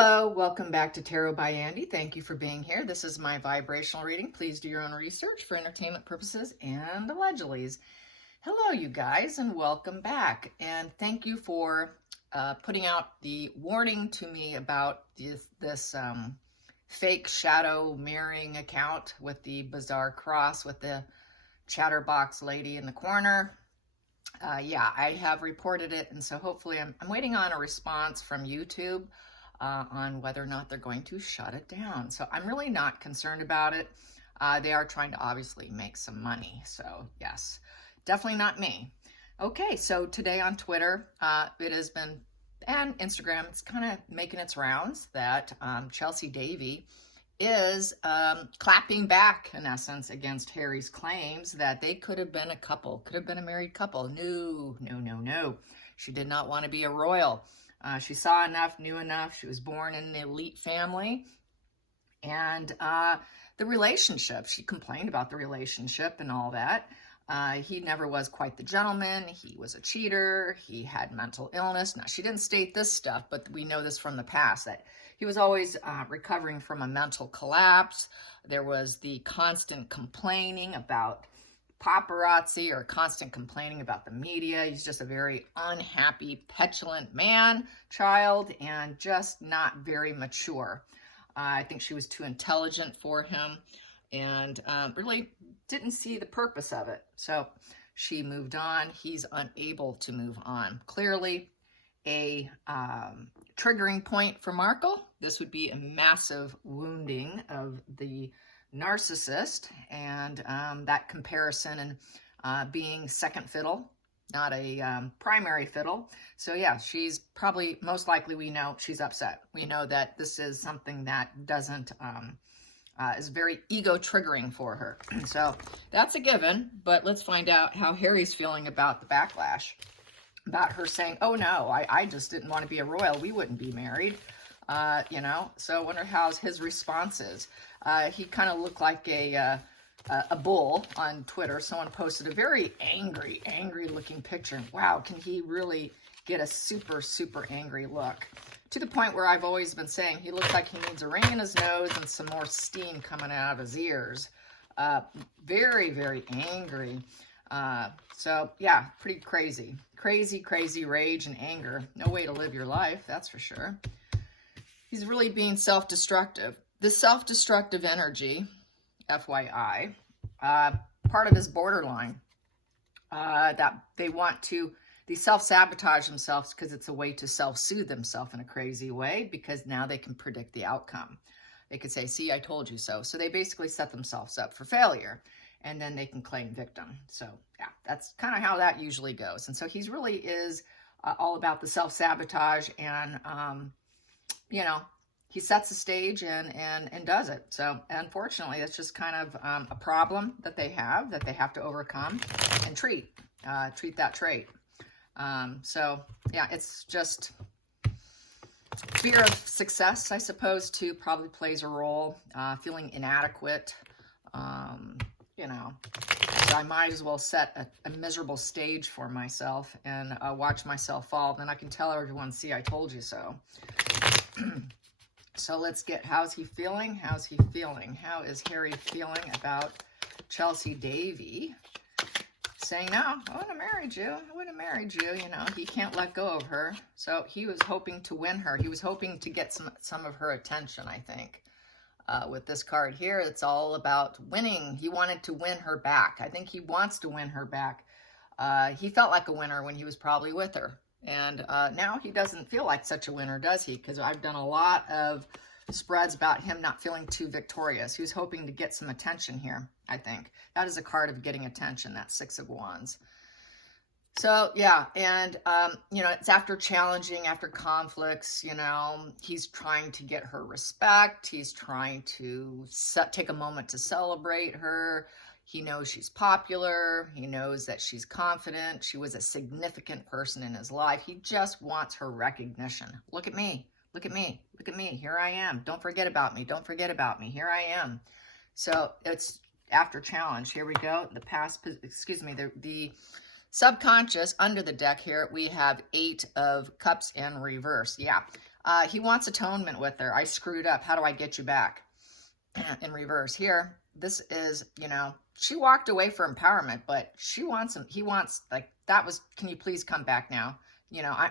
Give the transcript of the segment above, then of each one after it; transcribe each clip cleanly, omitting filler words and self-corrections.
Hello, welcome back to Tarot by Andy. Thank you for being here. This is my vibrational reading. Please do your own research for entertainment purposes and allegedlys. Hello, you guys, and welcome back. And thank you for putting out the warning to me about this fake shadow mirroring account with the bizarre cross with the chatterbox lady in the corner. Yeah, I have reported it, and so hopefully I'm waiting on a response from YouTube on whether or not they're going to shut it down. So I'm really not concerned about it. They are trying to obviously make some money. So yes, definitely not me. Okay, so today on Twitter, it has been, and Instagram, it's kind of making its rounds that Chelsea Davy is clapping back, in essence, against Harry's claims that they could have been a couple, could have been a married couple. No, no, no, no. She did not want to be a royal. She saw enough, knew enough. She was born in an elite family. And the relationship, she complained about the relationship and all that. He never was quite the gentleman. He was a cheater. He had mental illness. Now, she didn't state this stuff, but we know this from the past, that he was always recovering from a mental collapse. There was the constant complaining about paparazzi or constant complaining about the media. He's just a very unhappy, petulant child, and just not very mature. I think she was too intelligent for him and really didn't see the purpose of it. So she moved on. He's unable to move on. Clearly a triggering point for Markle. This would be a massive wounding of the narcissist, and that comparison and being second fiddle, not a primary fiddle. So yeah, she's probably, most likely, we know she's upset. We know that this is something that doesn't, is very ego triggering for her. So that's a given, but let's find out how Harry's feeling about the backlash, about her saying, oh no, I just didn't want to be a royal. We wouldn't be married. You know, so I wonder how his response is. He kind of looked like a bull on Twitter. Someone posted a very angry looking picture. Wow, can he really get a super, super angry look? To the point where I've always been saying he looks like he needs a ring in his nose and some more steam coming out of his ears. Very, very angry. So yeah, pretty crazy. Crazy rage and anger. No way to live your life, that's for sure. He's really being self-destructive. The self-destructive energy, FYI, part of his borderline, that they self-sabotage themselves because it's a way to self-soothe themselves in a crazy way, because now they can predict the outcome. They could say, see, I told you so. So they basically set themselves up for failure, and then they can claim victim. So yeah, that's kind of how that usually goes. And so he's really is all about the self-sabotage, and you know, he sets the stage and does it. So unfortunately, it's just kind of a problem that they have to overcome and treat that trait. So yeah, it's just fear of success, I suppose, too, probably plays a role. Feeling inadequate, you know. So I might as well set a miserable stage for myself and watch myself fall. Then I can tell everyone, see, I told you so. So let's get, how's he feeling? How's he feeling? How is Harry feeling about Chelsea Davy saying, no, I wouldn't have married you. I wouldn't have married you. You know, he can't let go of her. So he was hoping to win her. He was hoping to get some of her attention, I think. With this card here, it's all about winning. He wanted to win her back. I think he wants to win her back. He felt like a winner when he was probably with her. And now he doesn't feel like such a winner, does he? Because I've done a lot of spreads about him not feeling too victorious. He was hoping to get some attention here, I think. That is a card of getting attention, that Six of Wands. So, yeah, and, you know, it's after challenging, after conflicts, you know, he's trying to get her respect. He's trying to take a moment to celebrate her. He knows she's popular. He knows that she's confident. She was a significant person in his life. He just wants her recognition. Look at me. Look at me. Look at me. Here I am. Don't forget about me. Don't forget about me. Here I am. So it's after challenge. Here we go. The past, excuse me, the subconscious under the deck here, we have 8 of Cups in reverse. Yeah. He wants atonement with her. I screwed up. How do I get you back? In reverse here, this is, she walked away for empowerment, but she wants him. He wants, like, that was, can you please come back now?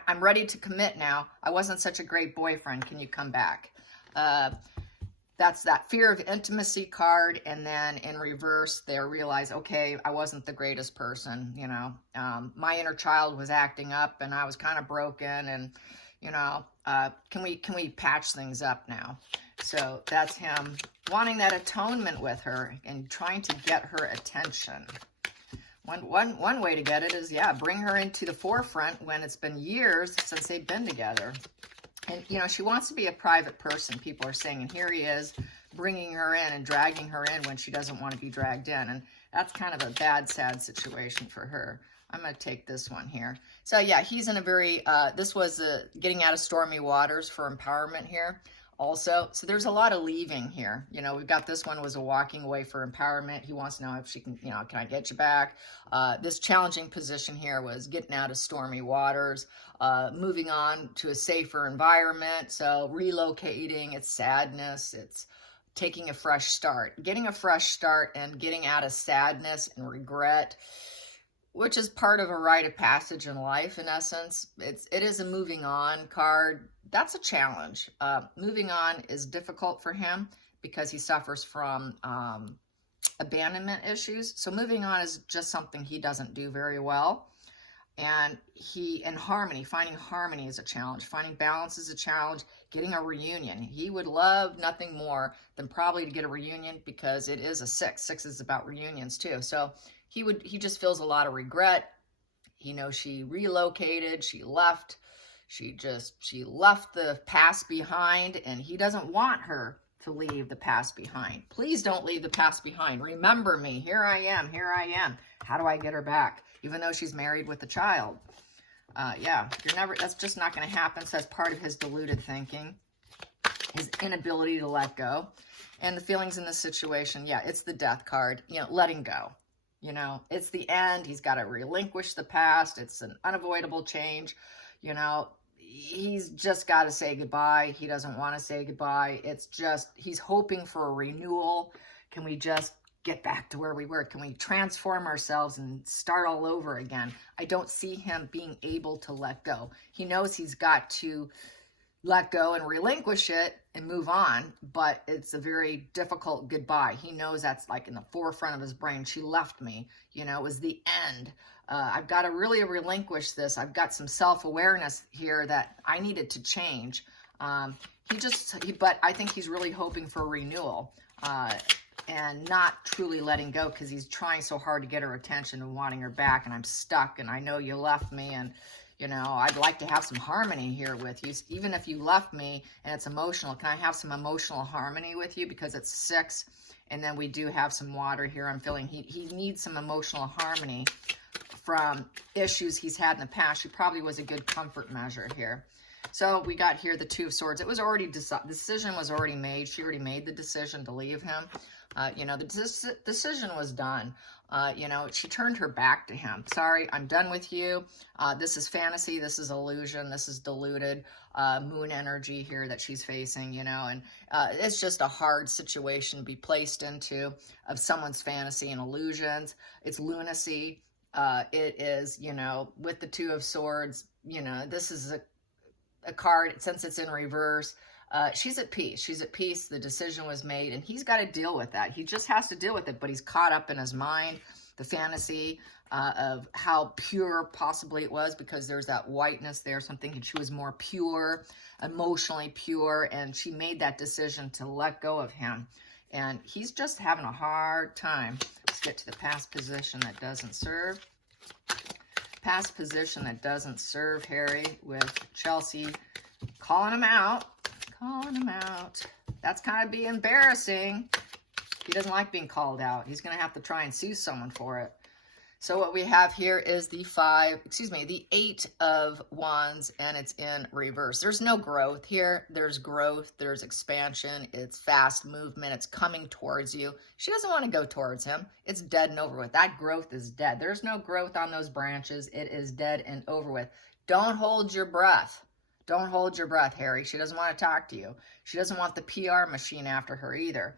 I'm ready to commit now. I wasn't such a great boyfriend. Can you come back? That's that fear of intimacy card. And then in reverse, they realize, okay, I wasn't the greatest person. My inner child was acting up and I was kind of broken, and, can we patch things up now? So that's him wanting that atonement with her and trying to get her attention. One way to get it is, bring her into the forefront when it's been years since they've been together. And, she wants to be a private person, people are saying, and here he is bringing her in and dragging her in when she doesn't want to be dragged in. And that's kind of a bad, sad situation for her. I'm going to take this one here. So, he's in a very, this was getting out of stormy waters for empowerment here also. So there's a lot of leaving here. We've got this one was a walking away for empowerment. He wants to know if she can, can I get you back? This challenging position here was getting out of stormy waters, moving on to a safer environment. So relocating, it's sadness, it's taking a fresh start, getting a fresh start and getting out of sadness and regret, which is part of a rite of passage in life, in essence. It is a moving on card. That's a challenge. Moving on is difficult for him because he suffers from abandonment issues. So moving on is just something he doesn't do very well. And finding harmony is a challenge. Finding balance is a challenge. Getting a reunion. He would love nothing more than probably to get a reunion, because it is a 6. 6 is about reunions too. So he just feels a lot of regret. He knows she relocated, she left. She left the past behind, and he doesn't want her to leave the past behind. Please don't leave the past behind. Remember me. Here I am. Here I am. How do I get her back? Even though she's married with a child. That's just not going to happen. So that's part of his deluded thinking, his inability to let go. And the feelings in this situation, it's the death card, letting go. It's the end. He's got to relinquish the past. It's an unavoidable change. He's just got to say goodbye. He doesn't want to say goodbye. It's just, he's hoping for a renewal. Can we just get back to where we were? Can we transform ourselves and start all over again? I don't see him being able to let go. He knows he's got to let go and relinquish it and move on, but it's a very difficult goodbye. He knows that's like in the forefront of his brain. She left me, it was the end. I've got to really relinquish this. I've got some self-awareness here that I needed to change. But I think he's really hoping for a renewal and not truly letting go, because he's trying so hard to get her attention and wanting her back. And I'm stuck, and I know you left me, and I'd like to have some harmony here with you. Even if you left me and it's emotional, can I have some emotional harmony with you? Because it's 6, and then we do have some water here. I'm feeling he needs some emotional harmony from issues he's had in the past. She probably was a good comfort measure here. So we got here the 2 of Swords. It was already the decision was already made. She already made the decision to leave him. The decision was done. She turned her back to him. Sorry, I'm done with you. This is fantasy. This is illusion. This is deluded moon energy here that she's facing, and it's just a hard situation to be placed into of someone's fantasy and illusions. It's lunacy. It is, with the 2 of Swords, this is a card, since it's in reverse. She's at peace. She's at peace. The decision was made, and he's got to deal with that. He just has to deal with it, but he's caught up in his mind, the fantasy of how pure possibly it was, because there's that whiteness there. So I'm thinking she was more pure, emotionally pure, and she made that decision to let go of him. And he's just having a hard time. Let's get to the past position that doesn't serve. Past position that doesn't serve Harry, with Chelsea calling him out. Calling him out. That's kind of be embarrassing. He doesn't like being called out. He's going to have to try and sue someone for it. So what we have here is the 8 of Wands, and it's in reverse. There's no growth here. There's growth. There's expansion. It's fast movement. It's coming towards you. She doesn't want to go towards him. It's dead and over with. That growth is dead. There's no growth on those branches. It is dead and over with. Don't hold your breath. Don't hold your breath, Harry. She doesn't want to talk to you. She doesn't want the PR machine after her either.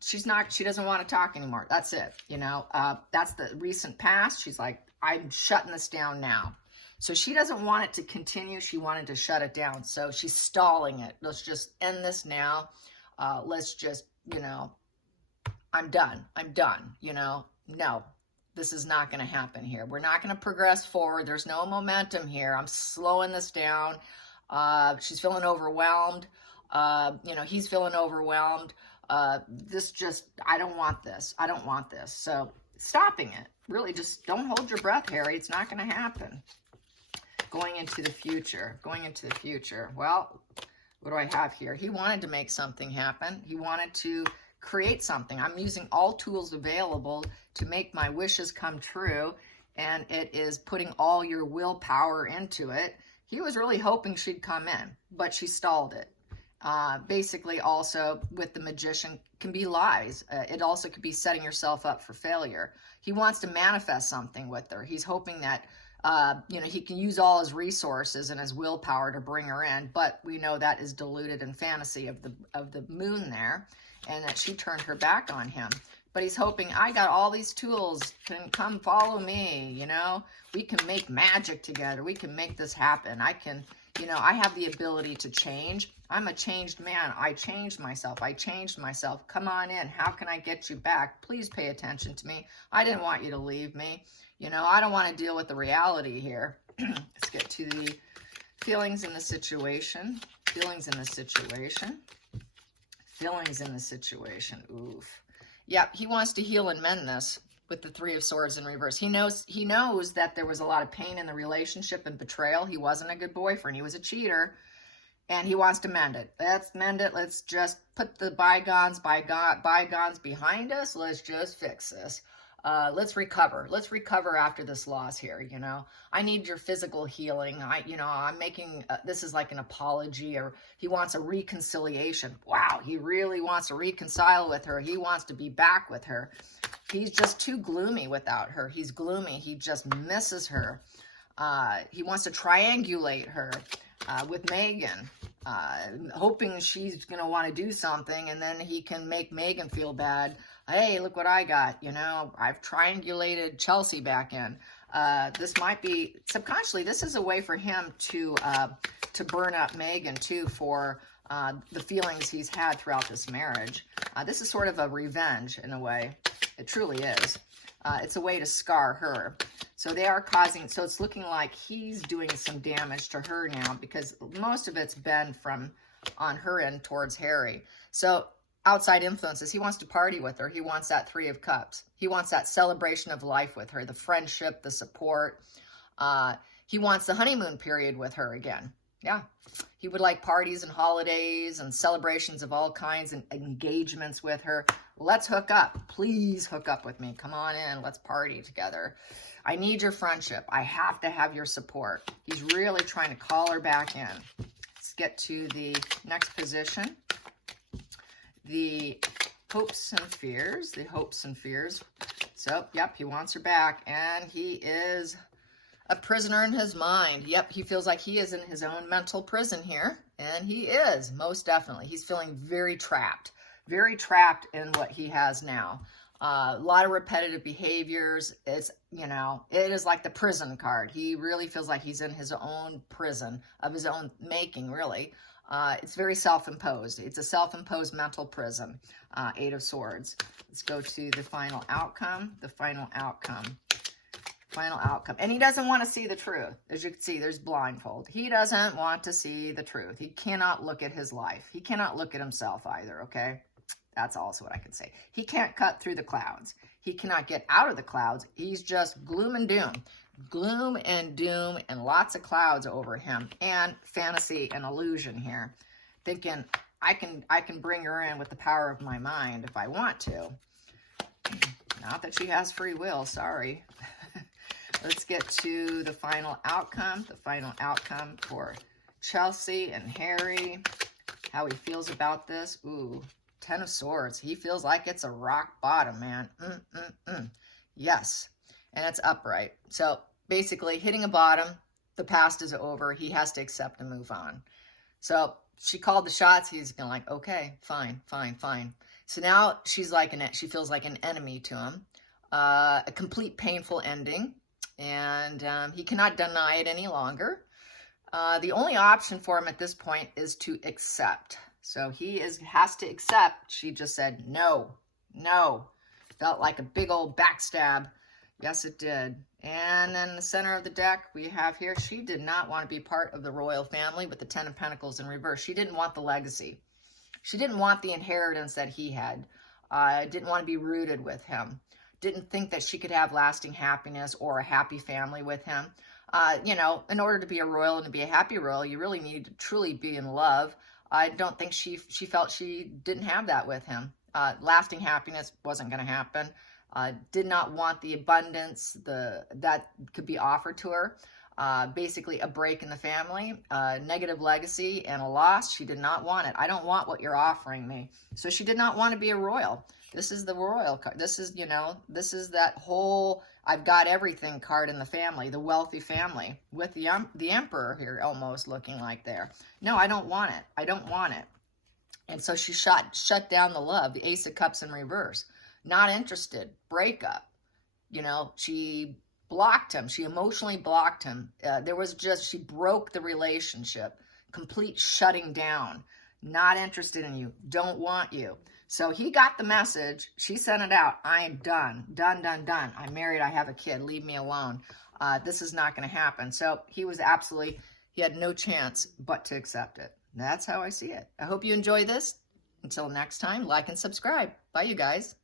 She doesn't want to talk anymore. That's it. You know, that's the recent past. She's like, I'm shutting this down now. So she doesn't want it to continue. She wanted to shut it down. So she's stalling it. Let's just end this now. Let's just, you know, I'm done. I'm done. You know, no, this is not going to happen here. We're not going to progress forward. There's no momentum here. I'm slowing this down. She's feeling overwhelmed. You know, he's feeling overwhelmed. I don't want this. I don't want this. So stopping it. Really, just don't hold your breath, Harry. It's not going to happen. Going into the future. Well, what do I have here? He wanted to make something happen. He wanted to create something. I'm using all tools available to make my wishes come true, and it is putting all your willpower into it. He was really hoping she'd come in, but she stalled it. Basically, also with the magician can be lies. It also could be setting yourself up for failure. He wants to manifest something with her. He's hoping that you know, he can use all his resources and his willpower to bring her in, but we know that is diluted in fantasy of the moon there, and that she turned her back on him. But he's hoping, I got all these tools, can come follow me, you know, we can make magic together, we can make this happen. I can, you know, I have the ability to change. I'm a changed man. I changed myself. Come on in. How can I get you back? Please pay attention to me. I didn't want you to leave me. You know, I don't want to deal with the reality here. Let's get to the feelings in the situation. Oof. Yep, he wants to heal and mend this with the Three of Swords in reverse. He knows that there was a lot of pain in the relationship and betrayal. He wasn't a good boyfriend. He was a cheater. And he wants to mend it. Let's mend it. Let's just put the bygones behind us. Let's just fix this. Let's recover. Let's recover after this loss here, you know. I need your physical healing. I'm making, this is like an apology, or he wants a reconciliation. Wow, he really wants to reconcile with her. He wants to be back with her. He's just too gloomy without her. He's gloomy. He just misses her. He wants to triangulate her with Megan, hoping she's going to want to do something, and then he can make Megan feel bad. Hey, look what I got. You know, I've triangulated Chelsea back in. This might be, subconsciously, this is a way for him to burn up Megan, too, for the feelings he's had throughout this marriage. This is sort of a revenge, in a way. It truly is. It's a way to scar her. So they are causing, so it's looking like he's doing some damage to her now, because most of it's been from on her end towards Harry. So outside influences, he wants to party with her. He wants that Three of Cups. He wants that celebration of life with her, the friendship, the support. He wants the honeymoon period with her again. Yeah. He would like parties and holidays and celebrations of all kinds and engagements with her. Let's hook up. Please hook up with me. Come on in. Let's party together. I need your friendship. I have to have your support. He's really trying to call her back in. Let's get to the next position. The hopes and fears. So, yep, he wants her back, and he is a prisoner in his mind. Yep, he feels like he is in his own mental prison here, and he is, most definitely. He's feeling very trapped in what he has now. A lot of repetitive behaviors. It's, you know, it is like the prison card. He really feels like he's in his own prison of his own making, really. It's very self-imposed. It's a self-imposed mental prison. Eight of Swords. Let's go to the final outcome. And he doesn't want to see the truth. As you can see, there's blindfold. He doesn't want to see the truth. He cannot look at his life. He cannot look at himself either, okay? That's also what I can say. He can't cut through the clouds. He cannot get out of the clouds. He's just gloom and doom. Gloom and doom and lots of clouds over him, and fantasy and illusion here. Thinking, I can bring her in with the power of my mind if I want to. Not that she has free will, sorry. Let's get to the final outcome. The final outcome for Chelsea and Harry. How he feels about this. Ooh, Ten of Swords. He feels like it's a rock bottom, man. Yes. And it's upright. So basically hitting a bottom, the past is over. He has to accept and move on. So she called the shots. He's going like, okay, fine, fine, fine. So now she's like she feels like an enemy to him. A complete painful ending, and he cannot deny it any longer. The only option for him at this point is to accept. So he has to accept. She just said no, no. Felt like a big old backstab. Yes, it did. And then in the center of the deck, we have here, she did not want to be part of the royal family with the Ten of Pentacles in reverse. She didn't want the legacy. She didn't want the inheritance that he had. Didn't want to be rooted with him. Didn't think that she could have lasting happiness or a happy family with him. You know, in order to be a royal and to be a happy royal, you really need to truly be in love. I don't think she felt she didn't have that with him. Lasting happiness wasn't going to happen. Did not want the abundance that could be offered to her. Basically a break in the family, negative legacy, and a loss. She did not want it. I don't want what you're offering me. So she did not want to be a royal. This is the royal card. This is, you know, this is that whole I've got everything card in the family, the wealthy family, with the emperor here almost looking like there. No, I don't want it. I don't want it. And so she shut down the love, the Ace of Cups in reverse. Not interested, breakup. You know, she blocked him. She emotionally blocked him. She broke the relationship, complete shutting down. Not interested in you, don't want you. So he got the message. She sent it out. I am done, done, done, done. I'm married. I have a kid. Leave me alone. This is not going to happen. So he had no chance but to accept it. That's how I see it. I hope you enjoy this. Until next time, like and subscribe. Bye, you guys.